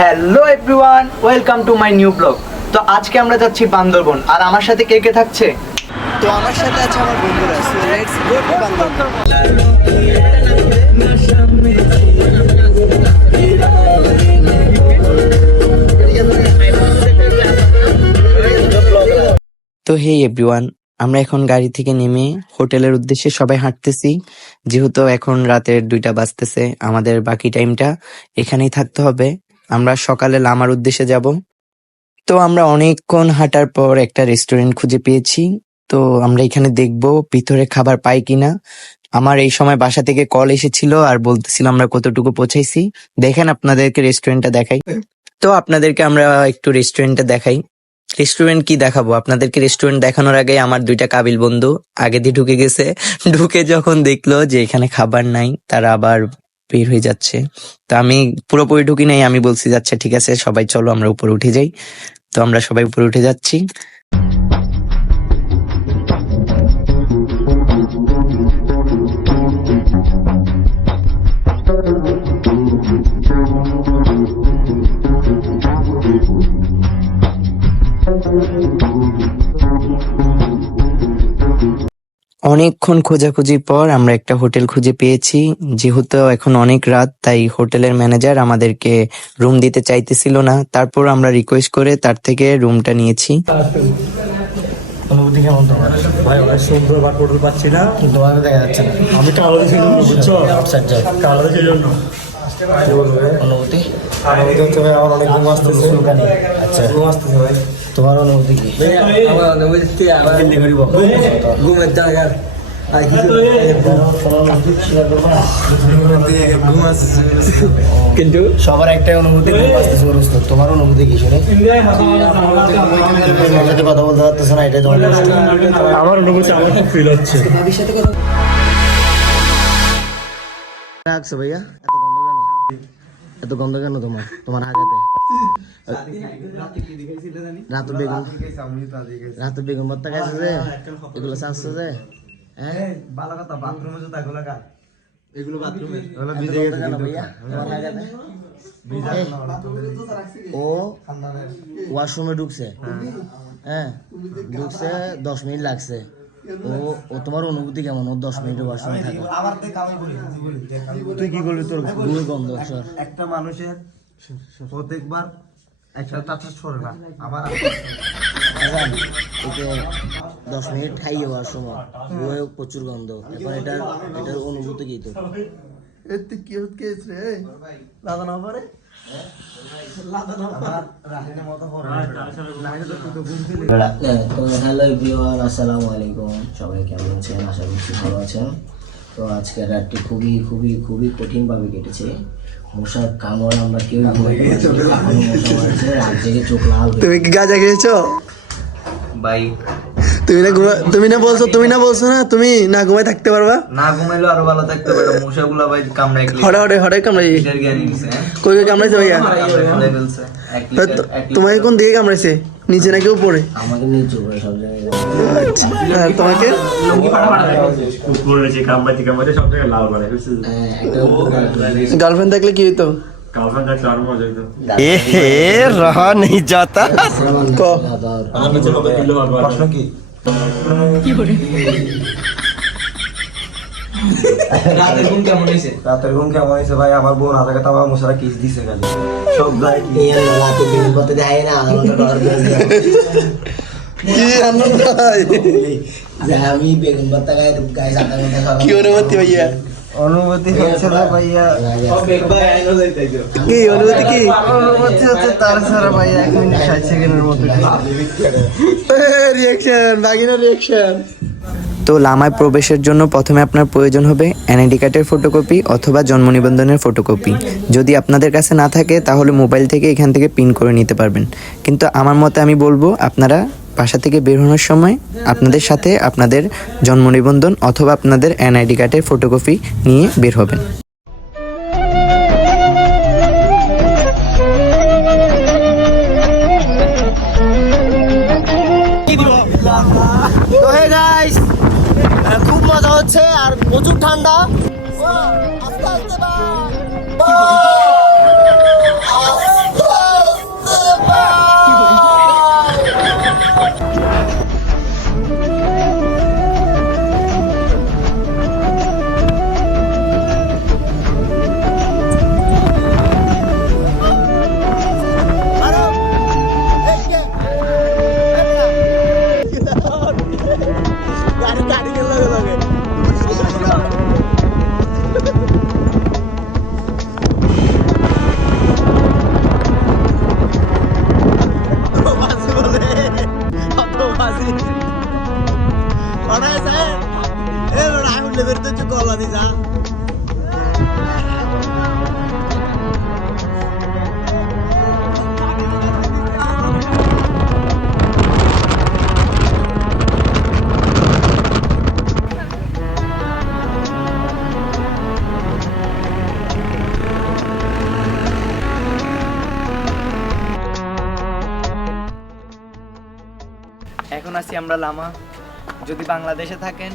Hello everyone welcome to my new blog. তো আজকে আমরা যাচ্ছি বান্দরবন। আর আমার সাথে কে কে থাকছে? তো আমার সাথে আছে আমার বন্ধুরা so let's go to Bandarban. তো হে এভরিওয়ান আমরা এখন গাড়ি থেকে নেমে হোটেলের উদ্দেশ্যে সবাই হাঁটতেছি। যেহেতু এখন রাতের দুইটা বাজতেছে আমাদের বাকি টাইমটা এখানেই থাকতে হবে। আমরা সকালে লামার উদ্দেশ্যে যাব। তো আমরা অনেকক্ষণ হাঁটার পর একটা রেস্টুরেন্ট খুঁজে পেয়েছি। তো আমরা এখানে দেখব ভিতরে খাবার পাই কিনা। আমার এই সময় বাসা থেকে কল এসেছিল আর বলতেছিল আমরা কতটুকু পৌঁছাইছি। দেখেন আপনাদেরকে রেস্টুরেন্টটা দেখাই। তো আপনাদেরকে আমরা একটু রেস্টুরেন্টটা দেখাই। রেস্টুরেন্ট কি দেখাবো? আপনাদেরকে রেস্টুরেন্ট দেখানোর আগে আমার দুইটা কাবিল বন্ধু আগে দিয়ে ঢুকে গেছে। ঢুকে যখন দেখল যে এখানে খাবার নাই, তারা আবার বের হয়ে যাচ্ছে। তো আমি পুরোপুরি ঢুকি নাই, আমি বলছি, যাচ্ছে, ঠিক আছে, সবাই চলো, আমরা উপরে উঠে যাই। তো আমরা সবাই উপরে উঠে যাচ্ছি। অনেকক্ষণ খোঁজাখুঁজির পর আমরা একটা হোটেল খুঁজে পেয়েছি। যেহেতু এখন অনেক রাত তাই হোটেলের ম্যানেজার আমাদেরকে রুম দিতে চাইতেছিল না। তারপর আমরা রিকোয়েস্ট করে তার থেকে রুমটা নিয়েছি। অনুভূতি কেমন তোমার ভাই ভাই সুন্দর বা টোটাল পাচ্ছি না। দেখা যাচ্ছে না। আমি কালো দেখে জন্য বুঝছ? আউটসাইড যাও কালো দেখে জন্য। অনুভূতি? অনুভূতি হচ্ছে ভাই আমার অনেক ঘুম আসতেছে। আচ্ছা। ঘুম আসতেছে ভাই। তোমার অনুভূতি কি? আমার অনুভূতি আমার করিব ঘুমের জায়গার কিন্তু? সবার একটাই অনুভূতি তোমার অনুভূতি কি শুনে? কথা বলতে পারতেছো না এটাই তোমার আমার অনুভূতি আমার খুব ফিল হচ্ছে। রাখছো ভাইয়া? এত গন্ধ কেন? এত গন্ধ কেন তোমার? তোমার হাগাতে রাত বেগুন। রাত বেগুন ভর্তা খাইছে যে? এগুলো চাচ্ছে যে? হ্যাঁ? এগুলো বাথরুমের কেন ভাইয়া? তোমার হাগাতে এই, ও ওয়াশরুমে ঢুকছে? হ্যাঁ। ঢুকছে দশ মিনিট লাগছে। ও ও তোমার অনুভূতি কেমন? ও দশ মিনিট ওয়াশরুমে থাকে? তুই কি করবি তোর? গুড় গন্ধ একটা মানুষের প্রত্যেকবার এতে দশ মিনিট হওয়ার সময়। প্রচুর গন্ধ। এখন এটার এটার অনুভূতি কি এতে হচ্ছে রে? পারে তো হ্যালো এভরিওয়ান আসসালামু আলাইকুম। সবাই কেমন আছেন? আশা করছি ভালো আছেন। তো আজকের রাতটি খুবই খুবই খুবই কঠিনভাবে কেটেছে। মশার কামড় আমরা কেউ রাত জেগে চোখ লাল তুমি কি গাঁজা খেয়েছো? বাই তুমি না ঘুমা- তুমি না বলছো তুমি না বলছো না তুমি না ঘুমাই থাকতে পারবা? না ঘুমাইলো আরও ভালো থাকতে পারে। মশাগুলা ভাই কামড়াই গেলে হরে হরে হরে কামড়াই কই কই কামড়াইছে ভাইয়া? তোমাকে কোন দিকে কামড়াইছে? নিচে নাকি উপরে? আমাকে সব জায়গায়। তোমাকে? হ্যাঁ, গার্লফ্রেন্ড থাকলে কি হইতো? কি করে? রাতের ঘুম কেমন হয়েছে রাতের ঘুম কেমন হয়েছে ভাই আমার বোন আধা ঘণ্টা আমার মশারা কিস দিছে খালি সব গায়ে কি রাতে বেগুন করতে দেয় না আধা ঘণ্টা ডলার দিয়ে দেয়। কি আনন্দ হয় যে আমি বেগুন ভর্তা গায়ে গায়ে আধা ঘণ্টা কি অনুভূতি ভাইয়া অনুভূতি হচ্ছে না ভাইয়া কি অনুভূতি কি অনুভূতি হচ্ছে তার ছাড়া ভাইয়া এক মিনিট ষাট সেকেন্ডের মতো রিয়াকশন বাগিনা রিয়াকশন তো লামায় প্রবেশের জন্য প্রথমে আপনার প্রয়োজন হবে এনআইডি কার্ডের ফটোকপি অথবা জন্ম নিবন্ধনের ফটোকপি। যদি আপনাদের কাছে না থাকে, তাহলে মোবাইল থেকে এখান থেকে পিন করে নিতে পারবেন। কিন্তু আমার মতে আমি বলব, আপনারা বাসা থেকে বের সময় আপনাদের সাথে আপনাদের জন্ম নিবন্ধন অথবা আপনাদের এনআইডি কার্ডের ফটোকপি নিয়ে বের হবেন। প্রচুর ঠান্ডা। আমরা লামা। যদি বাংলাদেশে থাকেন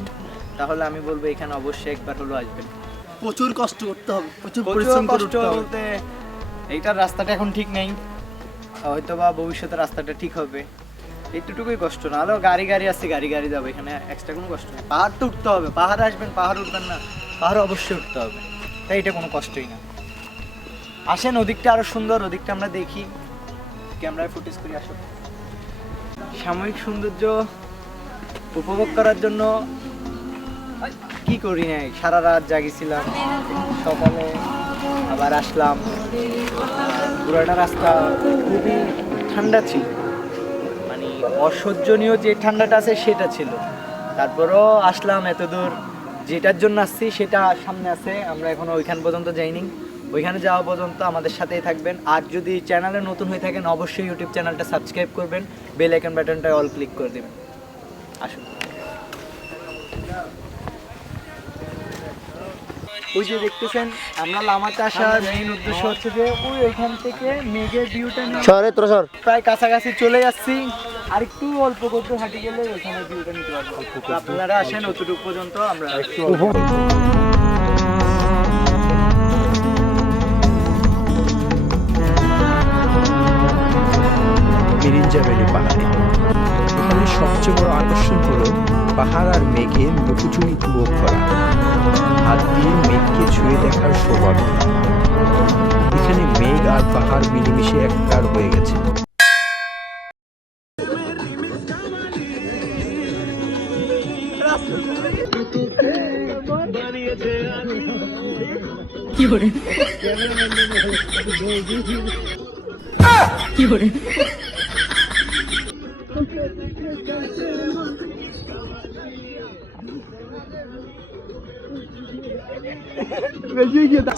তাহলে আমি বলব এখানে অবশ্যই একবার হলো আসবেন। প্রচুর কষ্ট করতে হবে প্রচুর পরিশ্রম করতে হবে। বলতে এইটার রাস্তাটা এখন ঠিক নেই। হয়তো বা ভবিষ্যতে রাস্তাটা ঠিক হবে। এইটুকুই কষ্ট না হলেও গাড়ি গাড়ি আছে গাড়ি গাড়ি যাবে এখানে এক্সট্রা কোনো কষ্ট নেই। পাহাড় তো উঠতে হবে পাহাড়ে আসবেন পাহাড় উঠবেন না পাহাড় অবশ্যই উঠতে হবে। তাই এটা কোনো কষ্টই না। আসেন ওদিকটা আরও সুন্দর ওদিকটা আমরা দেখি। ক্যামেরায় ফুটেজ করি আসো। সাময়িক সৌন্দর্য উপভোগ করার জন্য কি করি নাই? সারা রাত জাগিছিলাম, সকালে আবার আসলাম। পুরাটা রাস্তা খুবই ঠান্ডা ছিল। মানে অসহ্যনীয় যে ঠান্ডাটা আছে সেটা ছিল। তারপরও আসলাম এত দূর। যেটার জন্য আসছি সেটা সামনে আছে। আমরা এখনও ওইখান পর্যন্ত যাইনি। ওইখানে যাওয়া পর্যন্ত আমাদের সাথেই থাকবেন। আর যদি চ্যানেলে নতুন হয়ে থাকেন, অবশ্যই ইউটিউব চ্যানেলটা সাবস্ক্রাইব করবেন। বেল আইকন বাটনটা অল ক্লিক করে দেবেন। আসুন। ওই যে দেখতেছেন আমরা লামাতে আসার মেইন উদ্দেশ্য হচ্ছে যে ওই ওইখান থেকে মেঘের ভিউটা নিয়ে শহরে তোরা শহর প্রায় কাছাকাছি চলে যাচ্ছি। আর একটু অল্প করতে হাঁটি গেলে ওখানে ভিউটা নিতে পারব। আপনারা আসেন অতটুকু পর্যন্ত আমরা একটু মিরিঞ্জা ভ্যালি পাহাড়ে এখানে সবচেয়ে বড় আকর্ষণ হলো পাহাড় আর মেঘে লুকোচুরি উপভোগ করা। হাত দিয়ে মেঘকে ছুঁয়ে দেখার সৌভাগ্য। এখানে মেঘ আর পাহাড় মিলেমিশে একটার হয়ে গেছে। Vejinho que dá.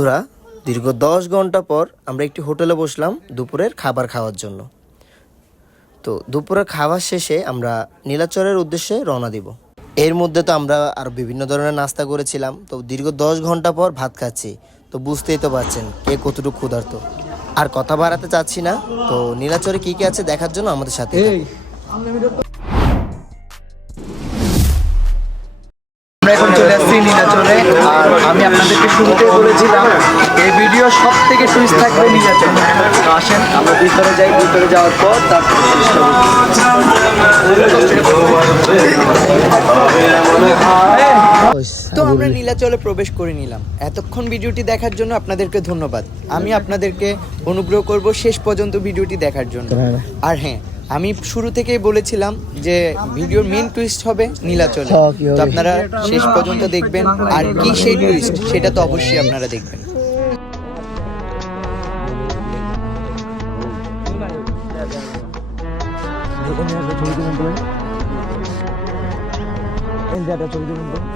বন্ধুরা, দীর্ঘ দশ ঘণ্টা পর আমরা একটি হোটেলে বসলাম দুপুরের খাবার খাওয়ার জন্য। তো দুপুরের খাবার শেষে আমরা নীলাচরের উদ্দেশ্যে রওনা দিব। এর মধ্যে তো আমরা আর বিভিন্ন ধরনের নাস্তা করেছিলাম। তো দীর্ঘ দশ ঘণ্টা পর ভাত খাচ্ছি। তো বুঝতেই তো পারছেন কে কতটুকু ক্ষুধার্ত। আর কথা বাড়াতে চাচ্ছি না। তো নীলাচরে কি কি আছে দেখার জন্য আমাদের সাথে শুরুতে বলেছিলাম এই ভিডিও সব থেকে টুইস্ট থাকবে তো আসেন আমরা ভিতরে যাই ভিতরে যাওয়ার পর তারপর তো আমরা নীলাচলে প্রবেশ করে নিলাম। এতক্ষণ ভিডিওটি দেখার জন্য আপনাদেরকে ধন্যবাদ। আমি আপনাদেরকে অনুগ্রহ করব শেষ পর্যন্ত ভিডিওটি দেখার জন্য। আর হ্যাঁ আমি শুরু থেকেই বলেছিলাম যে ভিডিওর মেন টুইস্ট হবে নীলাচলে। তো আপনারা শেষ পর্যন্ত দেখবেন। আর কি সেই টুইস্ট সেটা তো অবশ্যই আপনারা দেখবেন। আমির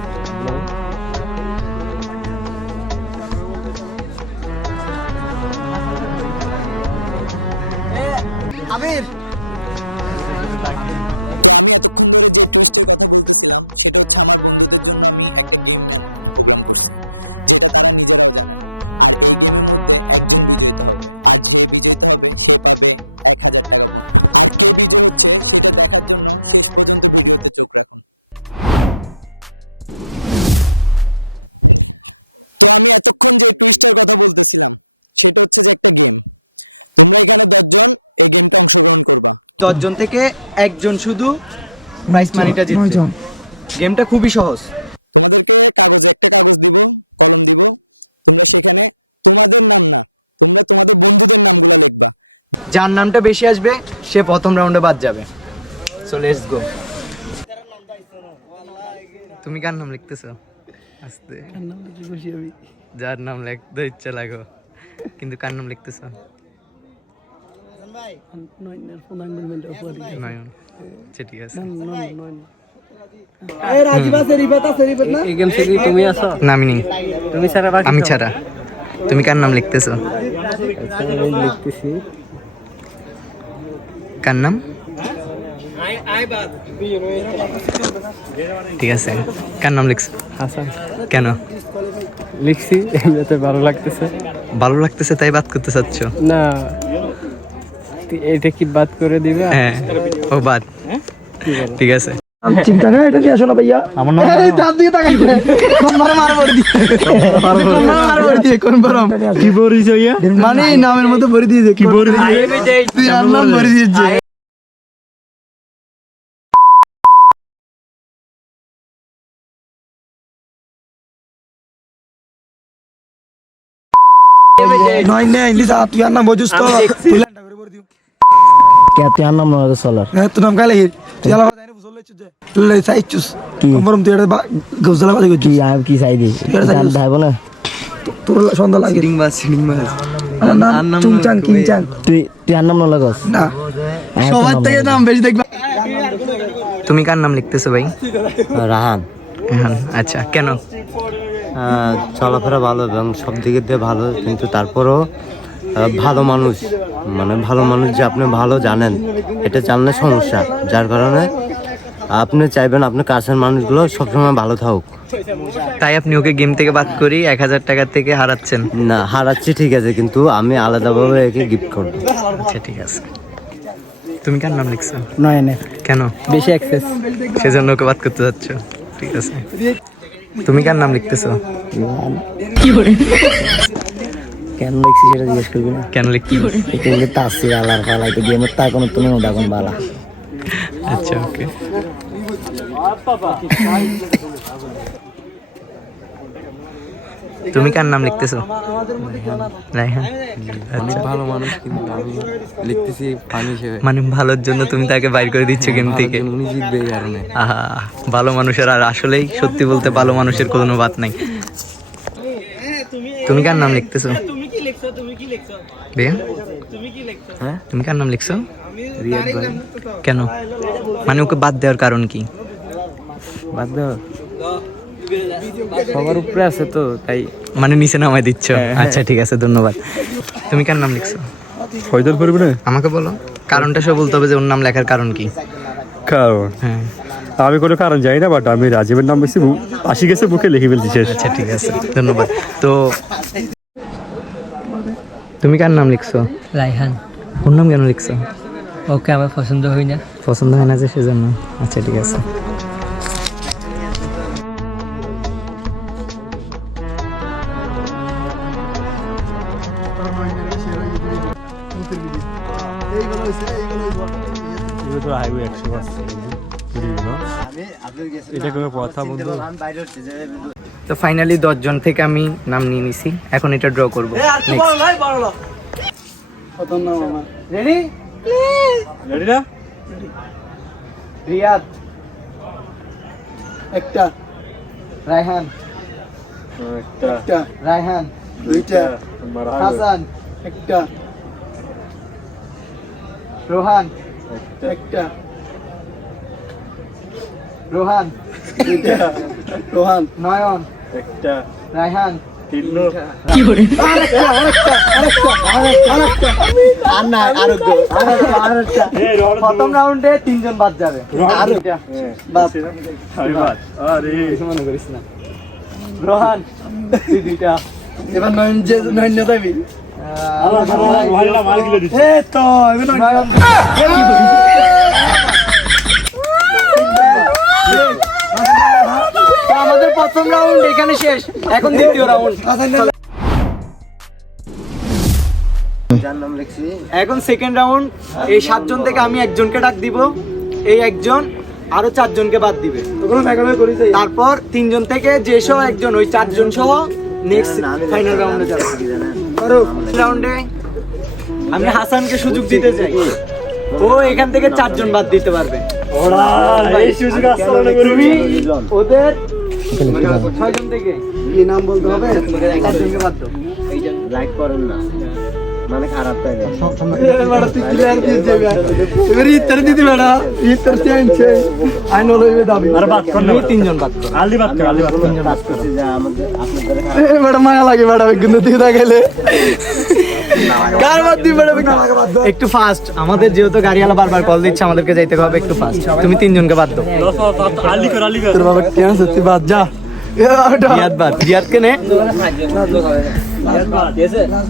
দশজন থেকে একজন শুধু প্রাইস মানিটা জিতছে। গেমটা খুবই সহজ। যার নামটা বেশি আসবে সে প্রথম রাউন্ডে বাদ যাবে। সো লেটস গো তুমি কার নাম লিখতেছো? আস্তে। যার নাম লিখতে ইচ্ছা লাগো। কিন্তু কার নাম লিখতেছো নয়ন আচ্ছা ঠিক আছে না আমি ছাড়া ছাড়া। তুমি কার নাম লিখতেছো? লিখতেছি কার নাম? ঠিক আছে। কার নাম লিখছো? হাসান। কেন? লিখছি এমনিতে ভালো লাগতেছে। ভালো লাগতেছে তাই বাদ করতে চাচ্ছ? না। এটা কি বাদ করে দিবে? হ্যাঁ ও বাদ। ঠিক আছে। চিন্তা করে এটা আসো না ভাইয়া। আমার নাম কোন মার কোন মার দিয়ে কোন কি ইয়া মানে এই নামের মতো ভরে দিয়েছে। কি ভরে তুই আর নাম ভরে দিয়েছে নয় নেই লিসা তুই আর নাম বুঝুস তো তুই ল্যান্ডা করে ভরে দিও। কে তুই আর নাম নয় হ্যাঁ তোর নাম কালে হির তুই আলাদা জানি বুঝল লইছিস যে লে সাইচুস বরম তুই। এটা গজলা বাজে কি চাই দি জান ভাইব না? তোর সন্ধ্যা লাগে। সিডিং বাস সিডিং বাস চুংচাং কিংচাং। তুই। তুই আর নাম নয় না। সবার থেকে নাম বেশি দেখবা। তুমি কার নাম লিখতেছো ভাই? রাহান। হ্যাঁ, আচ্ছা কেন? চলাফেরা ভালো এবং সব দিকে দিয়ে ভালো কিন্তু তারপরও ভালো মানুষ মানে ভালো মানুষ যে আপনি ভালো জানেন এটা জানলে সমস্যা। যার কারণে আপনি চাইবেন আপনার কাছের মানুষগুলো সবসময় ভালো থাকুক। তাই আপনি ওকে গেম থেকে বাদ করি এক হাজার টাকা থেকে হারাচ্ছেন? না হারাচ্ছি ঠিক আছে কিন্তু আমি আলাদাভাবে একে গিফট করব। আচ্ছা ঠিক আছে। তুমি কার নাম লিখছো? নয়নে কেন? বেশি অ্যাক্সেস সেজন্য ওকে বাদ করতে যাচ্ছ। ঠিক আছে। তুমি কার নাম লিখতেছো? কি করে কেন লিখছি সেটা জিজ্ঞেস করবি না? কেন লিখতে কিন্তু তাসির আলার পালাইতে গেমের তা কোনো তুমি ওটা কোন বালা। আচ্ছা ওকে। তুমি কার নাম লিখতেছো? আচ্ছা। ভালো মানুষ কিন্তু আমি লিখতেছি মানে ভালোর জন্য তুমি তাকে বাইর করে দিচ্ছ গেম থেকে। উনি জিতবে এই কারণে। আহা ভালো মানুষের আর আসলেই সত্যি বলতে ভালো মানুষের কোনো বাদ নাই। তুমি কার নাম লিখতেছো? ভাইয়া হ্যাঁ? তুমি কার নাম লিখছো? রিয়াদ ভাই। কেন? মানে ওকে বাদ দেওয়ার কারণ কি? বাদ দাও। সবার উপরে আছে তো তাই মানে নিচে নামাই দিচ্ছ। আচ্ছা ঠিক আছে ধন্যবাদ। তুমি কার নাম লিখছো? ফয়দল করবে না? আমাকে বলো। কারণটা সব বলতে হবে যে ওর নাম লেখার কারণ কি। কারণ? হ্যাঁ। আমি কোনো কারণ জানি না বাট আমি রাজীবের নাম বেশি আসি গেছে বুকে লিখে ফেলছি শেষ। আচ্ছা ঠিক আছে ধন্যবাদ। তো তুমি কার নাম লিখছো? রাইহান ওর নাম কেন লিখছো? ওকে আমার পছন্দ হয় না। পছন্দ হয় না যে সেজন্য। আচ্ছা ঠিক আছে। হাইওয়ে এটা কোনো কথা বন্ধু তো ফাইনালি জন থেকে আমি নাম নিয়ে নিছি। এখন এটা ড্র করব। রেডি? রেডি না? রিয়াদ। একটা। রায়হান। একটা। রায়হান। দুইটা। হাসান। একটা। রোহান। একটা। রোহান। রোহান। নয়ন। একটা। রায়হান। প্রথম রাউন্ডে তিনজন বাদ যাবে। আর মনে করিস না রোহান দুইটা। এবার নয়ন যে নয়ন যাবি আমাদের প্রথম রাউন্ড এখানে শেষ। এখন দ্বিতীয় রাউন্ড এখন সেকেন্ড রাউন্ড এই সাতজন থেকে আমি একজনকে ডাক দিব। এই একজন আরও চারজনকে বাদ দিবে। তারপর তিনজন থেকে যে সহ একজন ওই চারজন সহ নেক্সট ফাইনাল রাউন্ডে যাবে। রাউন্ডে আমি হাসানকে সুযোগ দিতে চাই। ও এখান থেকে চারজন বাদ দিতে পারবে। ওদের নাম বলতে হবে লাইক করেন না মানে খারাপ তাই না বেড়া তুই ক্লিয়ার দিয়ে যাবে এবারে ইত্তর দিদি বেড়া ইত্তর চেঞ্জ আইন হলো এবার দাবি আরে বাদ কর না তিনজন বাদ করো আলদি বাদ কর আলদি বাদ কর কাজ করছি যে আমাদের আপনাদের এ মায়া লাগে দিকে দেখাইলে কার বাদ দি একটু ফাস্ট আমাদের যেহেতু গাড়িওয়ালা বারবার কল দিচ্ছে আমাদেরকে যাইতে হবে একটু ফাস্ট তুমি তিনজনকে বাদ দাও। তোর বাবা কেন সত্যি বাদ? যা। রিয়াদ বাদ।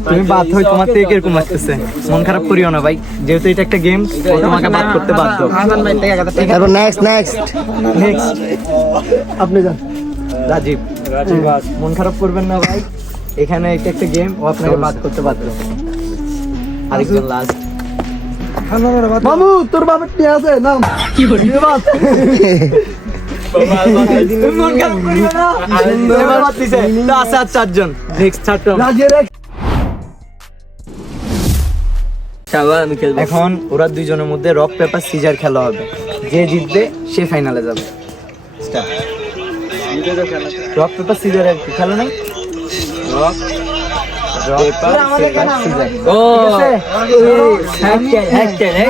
তুমি বাদ হই তোমার থেকে কীরকম আসতেছে। মন খারাপ করিও না ভাই। যেহেতু এটা একটা গেম তোমাকে বাদ করতে বাধ্য। তারপর নেক্সট নেক্সট নেক্সট আপনি যান। রাজীব। মন খারাপ করবেন না ভাই। এখানে এটা একটা গেম ও আপনাকে বাদ করতে বাধ্য। আরেকজন লাস্ট মামু তোর বাবা কে আছে নাম। কি করে বাদ। এখন ওরা দুইজনের মধ্যে রক পেপার সিজার খেলা হবে। যে জিতবে সে ফাইনালে যাবে। রক পেপার সিজার আর কি খেলা নাই? পেপার ও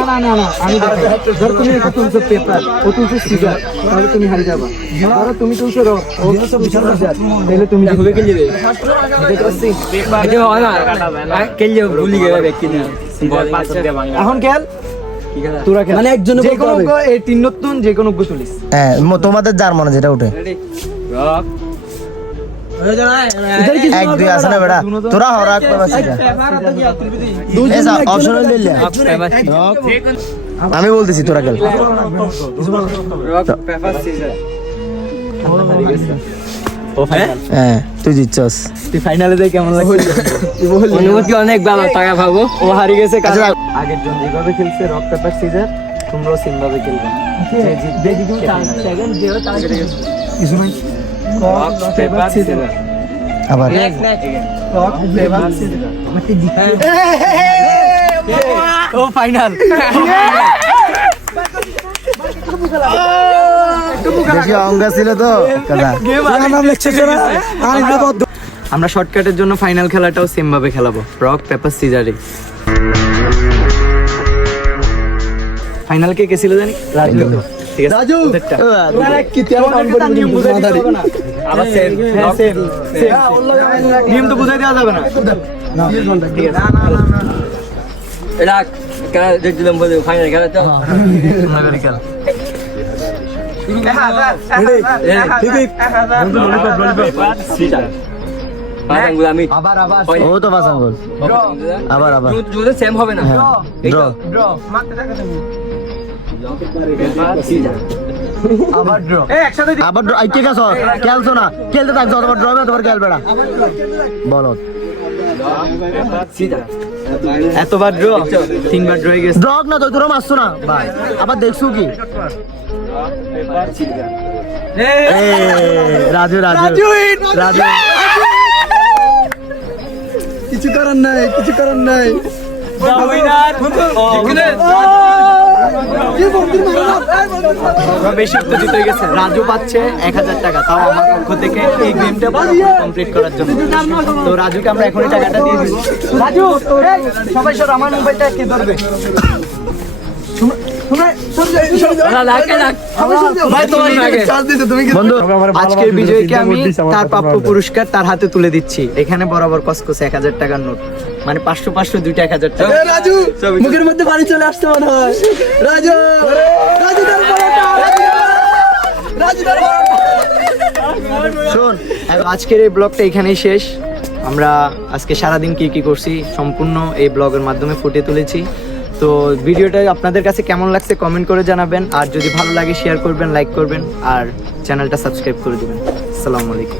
না না না আমি দেখাই। ধর তুমি এটা তুলছো পেপার ও তুলছো সিজার তাহলে তুমি হারিয়ে যাবা ধরো তুমি তুলছো রক ও তুলছো সিজার তাহলে তুমি জিতবে কে জিতবে বুঝতে পারছি এখন খেল তোরা খেল মানে একজন যে কোনো তিন নতুন যে কোনো তুলিস হ্যাঁ তোমাদের যার মনে যেটা উঠে। এক দুই আছে না বেটা তোরা অপশন আমি বলতেছি তোরা খেল। ও ফাইনাল হ্যাঁ? তুই জিতছস। তুই ফাইনালে যাই কেমন লাগছে। অনুমতি অনেক ভালো টাকা পাবো ও হারিয়ে গেছে কারণ আগের জন যেভাবে খেলছে রক পেপার সিজার তোমরাও সেম ভাবে খেলবে জিতবে সেকেন্ড যে কিছু নাই রক পেপার সিজার আবার ও ফাইনাল বেশি অহংকার ছিল তো। আমরা শর্টকাটের জন্য ফাইনাল খেলাটাও সেম ভাবে খেলাবো। রক পেপার সিজারে ফাইনাল কে কে ছিল জানি? রাজু তো। ঠিক আছে রাজু কি তেল পান করে নিয়ম বুঝাই দিতে হবে না। আবার same, হ্যাঁ, same, same, same। নিয়ম তো বুঝাই দেওয়া যাবে না ঠিক আছে আবার আবার ও তো আবার আবার সেম হবে না ড্র আবার আই খেলছো না। খেলতে থাকছো তোমার খেলবে না বলো। এতবার ড্র তিনবার ড্র গেছে। ড্রগ না তো তোরা মারছো না। ভাই আবার দেখছ কি? এ, রাজু রাজু। রাজু কিছু করার নাই কিছু করার নাই। বেশি উত্তেজিত হয়ে গেছে। রাজু পাচ্ছে এক হাজার টাকা, তাও আমার পক্ষ থেকে এই গেমটা কমপ্লিট করার জন্য। তো রাজুকে আমরা এখনই টাকাটা দিয়ে দিব। রাজু সবাই সর, আমার মোবাইলটা কে ধরবে? ভাই, তোমার আগে। বন্ধু আজকের বিজয়ীকে আমি তার প্রাপ্য পুরস্কার তার হাতে তুলে দিচ্ছি। এখানে বরাবর কসকসে এক হাজার টাকার নোট। মানে পাঁচশো পাঁচশো দুইটা এক হাজার টাকা। রাজু মুখের মধ্যে পানি চলে আসছে মনে হয়। রাজু রাজু শোন আজকের এই ব্লগটা এখানেই শেষ। আমরা আজকে সারাদিন কি কি করছি সম্পূর্ণ এই ব্লগের মাধ্যমে ফুটে তুলেছি। তো ভিডিওটা আপনাদের কাছে কেমন লাগছে কমেন্ট করে জানাবেন। আর যদি ভালো লাগে শেয়ার করবেন লাইক করবেন, আর চ্যানেলটা সাবস্ক্রাইব করে দেবেন। আসসালামু আলাইকুম।